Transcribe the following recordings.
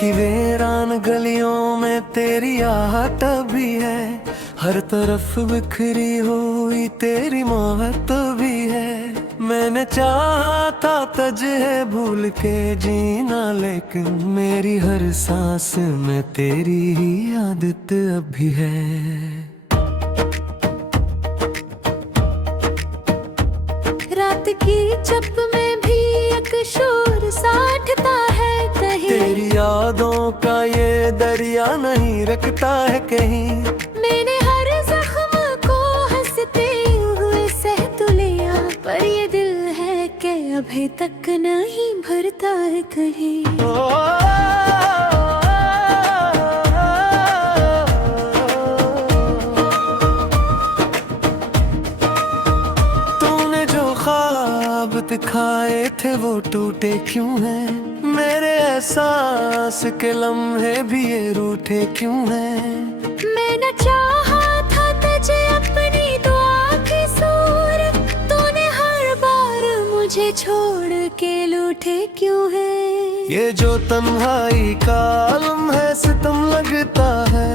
की वीरान गलियों में तेरी आहट भी है, हर तरफ बिखरी हुई तेरी मोहब्बत भी है। मैंने चाहा था तुझे भूल के जीना, लेकिन मेरी हर सांस में तेरी ही आदत अब भी है। रात की चप में भी एक शोर साठता है कहीं, तेरी यादों का ये दरिया नहीं रखता है कहीं। मैंने हर जख्म को हंसते हुए सह तो लिया, पर ये दिल है कि अभी तक नहीं भरता है कहीं। दिखाए थे वो टूटे क्यों हैं, मेरे एहसास के लम्हे भी ये रूठे क्यों हैं। मैंने चाहा था तुझे अपनी दुआ की सूरत, तूने हर बार मुझे छोड़ के लूटे क्यों है। ये जो तन्हाई का आलम है सितम लगता है,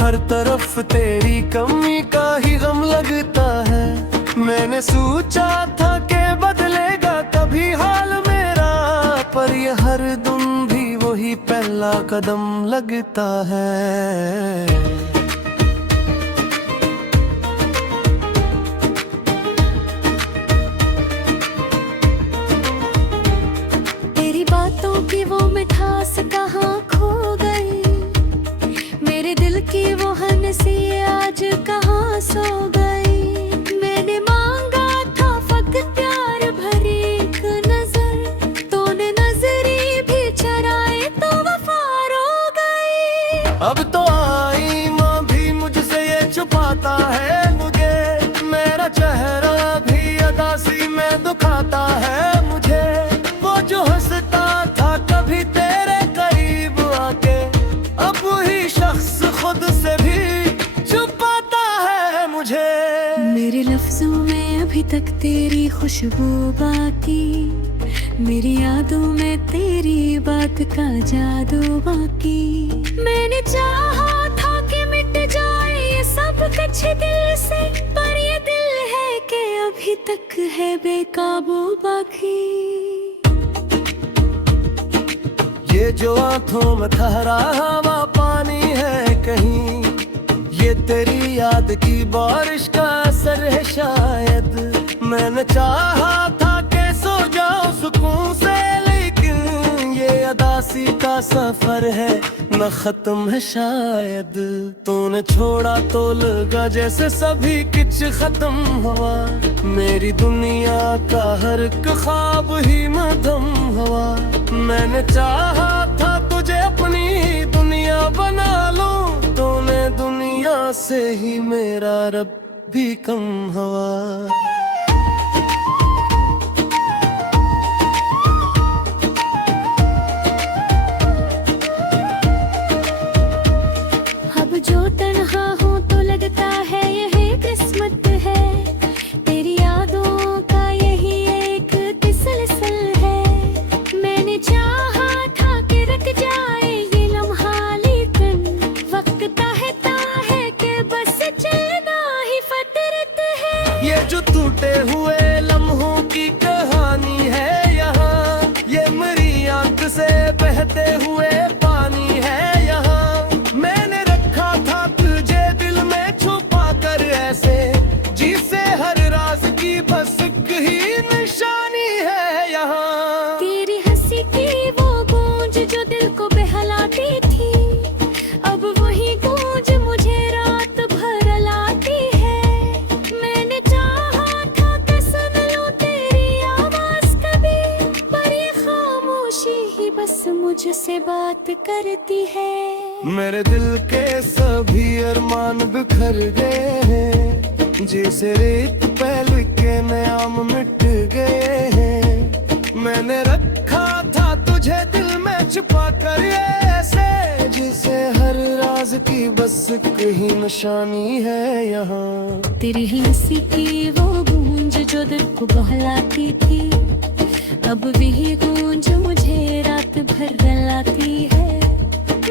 हर तरफ तेरी कमी का ही गम लगता है। मैंने सोचा था कि बदलेगा कभी हाल मेरा, पर ये हर दिन भी वही पहला कदम लगता है। तेरी बातों की वो मिठास कहाँ खो गई, मेरे दिल की वो हंसी आज कहाँ सो गई। मैंने मांगा था फकत प्यार भरी एक नजर, तूने नजरी भी चराए तो वफा रो गई। अब तो आई माँ भी मुझसे ये छुपाता है मुझे, मेरा चेहरा भी अदासी में दुखाता है मुझे। वो जो हंसता था कभी तेरे करीब आके, अब वही शख्स खुद से भी छुपाता है मुझे। मेरे लफ्जों में अभी तक तेरी खुशबू बाकी, मेरी यादों में तेरी बात का जादू बाकी। मैंने चाहा था कि मिट जाए ये सब कुछ दिल से, पर ये दिल है कि अभी तक है बेकाबू बाकी। ये जो आंखों में ठहरा हवा पानी है कहीं, ये तेरी याद की बारिश का असर है शायद। मैंने चाहा था कि सो जाऊं सुकून से, लेकिन ये अदासी का सफर है न खत्म है शायद। तूने छोड़ा तो लगा जैसे सभी कुछ खत्म हुआ, मेरी दुनिया का हर एक ख्वाब ही मधम हुआ। मैंने चाहा था तुझे अपनी दुनिया बना लूं, तूने दुनिया से ही मेरा रब भी कम हुआ। अब जो तन्हा हूँ तो लगता है यही किस्मत है, तेरी यादों का यही एक तसलसल है। मैंने चाहा था कि रुक जाए ये लम्हा, लेकिन वक्त कहता है कि बस चलना ही फितरत है। ये जो टूटे हुए लम्हों की कहानी है यहाँ, ये मेरी आंख से बहते हुए पानी है यहाँ। मैंने रखा था तुझे दिल में छुपा कर ऐसे, जिसे हर राज की बस ही निशानी है यहाँ। तेरी हंसी की वो गूंज जो दिल को बहलाती थी, अब वही गूंज मुझे रात भर लाती है। मैंने चाहा था कि सुन लूं तेरी आवाज कभी, पर ये खामोशी ही बस मुझसे बात करती है। मेरे दिल के सभी अरमान बिखर गए हैं, जैसे रेत पहल के नाम मिट गए हैं। मैंने रखा था तुझे दिल में छुपा कर ऐसे, जिसे हर राज की बस कहीं निशानी है यहाँ। तेरी हंसी की वो गूंज जो दिल को बहलाती थी, अब वही गूंज मुझे रात रात भर रलाती है।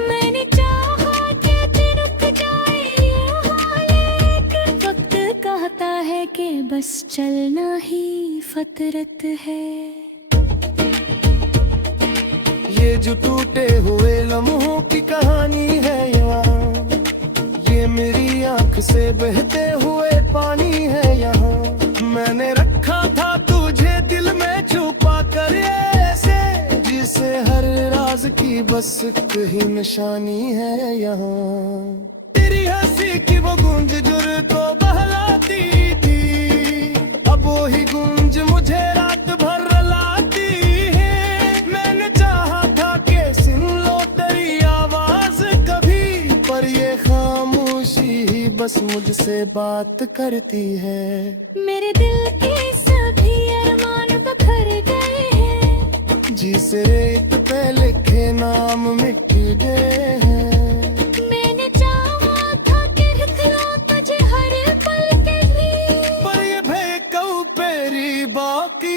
मैंने चाहा कि दिन रुक जाए ये हाल, एक वक्त कहता है कि बस चलना ही फतरत है। ये जो टूटे हुए लम्हों की कहानी है यहाँ, ये मेरी आंख से बहते हुए पानी है यहाँ। मैंने रखा था तुझे दिल में छुपा कर ऐसे, जिसे हर राज की बस एक ही निशानी है यहाँ। तेरी हंसी की वो गूंज जुर को बहलाती थी, अब वो ही गूंज मुझे रात भर रलाती है। मैंने चाहा था कि सुन लो तेरी आवाज कभी, पर ये खामोशी ही बस मुझसे बात करती है। मेरे दिल के सभी अरमान बिखर गए हैं, जिसे रेत पे लिखे नाम मिट गए हैं। मैंने चाहा था कि रख लो तुझे हर पल के लिए, पर ये बेकऊ पेरी बाकी।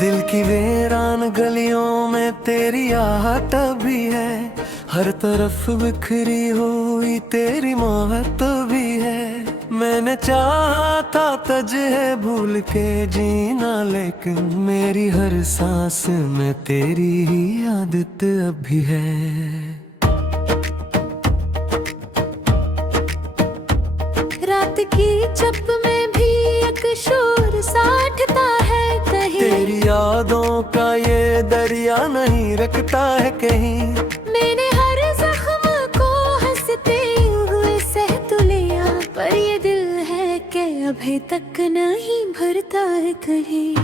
दिल की वीरान गलियों में तेरी आहट भी है, हर तरफ बिखरी हुई तेरी मोहब्बत भी है। मैंने चाहा था तुझे भूल के जीना, लेकिन मेरी हर सांस में तेरी ही आदत अब भी है। रात की चप में भी एक शोर साठता है कहीं, तेरी यादों का ये दरिया नहीं रखता है कहीं। मैंने हर जख्म को हंसते हुए सह तो लिया, पर ये दिल है कि अभी तक नहीं भरता है कहीं।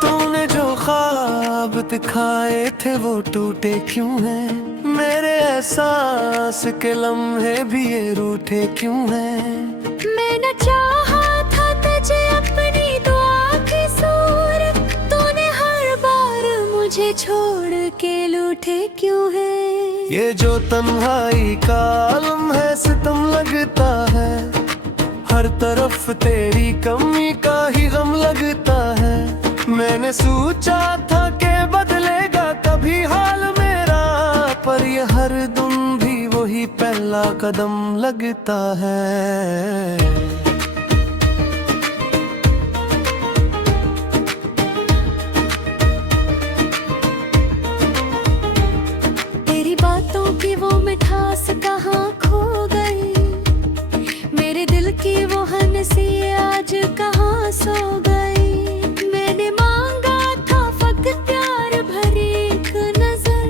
तूने जो ख्वाब दिखाए थे वो टूटे क्यों हैं? मेरे एहसास के लम्हे भी ये रूठे क्यों हैं? मैंने चाहा था तुझे अपनी दुआ की सूरत, तूने हर बार मुझे छोड़ के लूटे क्यों है? ये जो तन्हाई का आलम है सितम लगता है, हर तरफ तेरी कमी का ही गम लगता है। मैंने सोचा था कि बदलेगा कभी हाल मेरा, पर ये हर दिन भी वही पहला कदम लगता है। तेरी बातों की वो मिठास कहाँ खो गई, मेरे दिल की वो हंसी आज कहाँ सो गई। मैंने मांगा था फकत प्यार भरी एक नजर,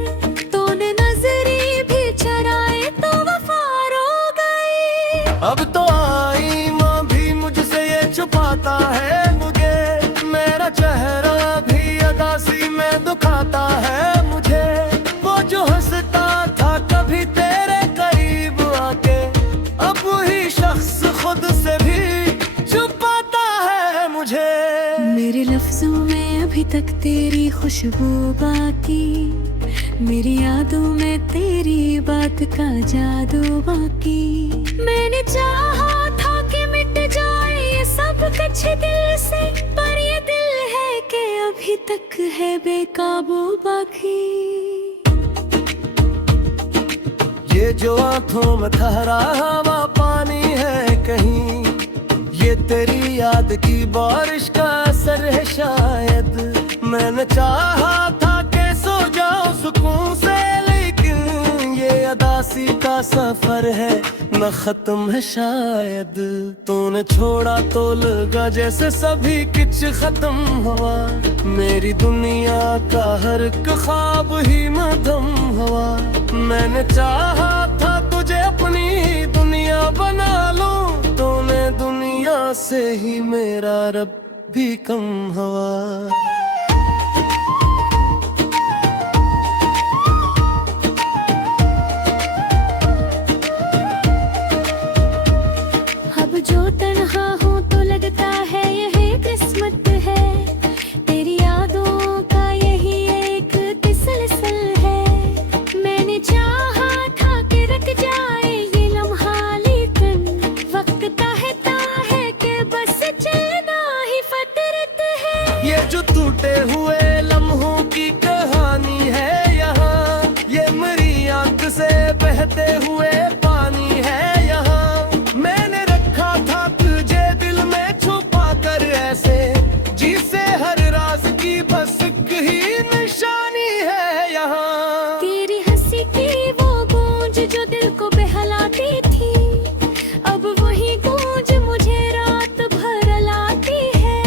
तूने नजरी भी चराए तो वफा रो गई। अब तो आई माँ भी मुझसे ये छुपाता है मुझे, मेरा चेहरा भी अदासी में दुखाता है मुझे। वो जो हंसता था कभी तेरे करीब आके, अब वही शख्स खुद से भी छुपाता है मुझे। मेरे लफ्जों में अभी तक तेरी खुशबू बाकी, मेरी यादों में तेरी बात का जादू बाकी। मैंने चाहा था कि मिट जाए ये सब कच्चे दिल से, पर ये दिल है कि अभी तक है बेकाबू बाकी। ये जो आंखों में ठहरा हवा पानी है कहीं, ये तेरी याद की बारिश का असर है शायद। मैंने चाहा था कि सो जाऊं सुकून से, लेकिन ये अदासी किसी का सफर है न खत्म है शायद। तूने छोड़ा तो लगा जैसे सभी कुछ खत्म हुआ। मेरी दुनिया का हर एक ख्वाब ही मधम हुआ। मैंने चाहा था तुझे अपनी ही दुनिया बना लूं, तूने दुनिया से ही मेरा रब भी कम हुआ। जो तन्हा हूँ तो लगता है यही किस्मत है। तेरी यादों का यही एक तसलसल है। मैंने चाहा था कि रुक जाए ये लम्हा, लेकिन वक्त कहता है कि बस चलना ही फितरत है। ये जो टूटे हुए लम्हों की कहानी है यहाँ, ये मेरी आंख से बहते हुए पानी है यहाँ। मैंने रखा था तुझे दिल में छुपा कर ऐसे, जिसे हर राज की बस एक ही निशानी है यहाँ। तेरी हंसी की वो गूंज जो दिल को बहलाती थी, अब वही गूंज मुझे रात भर लाती है।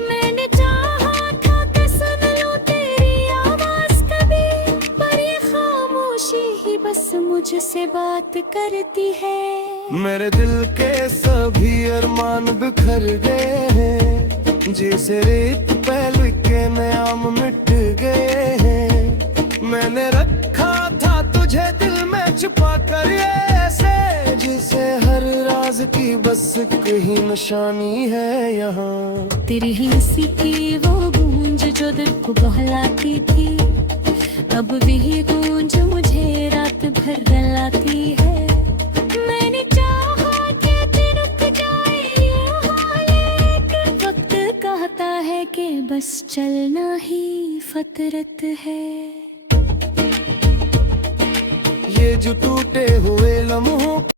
मैंने चाहा था कि सुन लूं तेरी आवाज कभी, पर ये खामोशी ही बस मुझसे बात करती है। मेरे दिल के सभी अरमान बिखर गए हैं, जैसे रेत पहल के नाम मिट गए हैं। मैंने रखा था तुझे दिल में छुपा कर ऐसे, जिसे हर राज की बस कहीं निशानी है यहाँ। तेरी हंसी की वो गूंज जो दिल को बहलाती थी, अब वही गूंज मुझे रात भर रुलाती है। मैंने चाहा कि दिन रुक जाए ये हाल, लेकिन वक्त कहता है कि बस चलना ही फितरत है। ये जो टूटे हुए लम्हों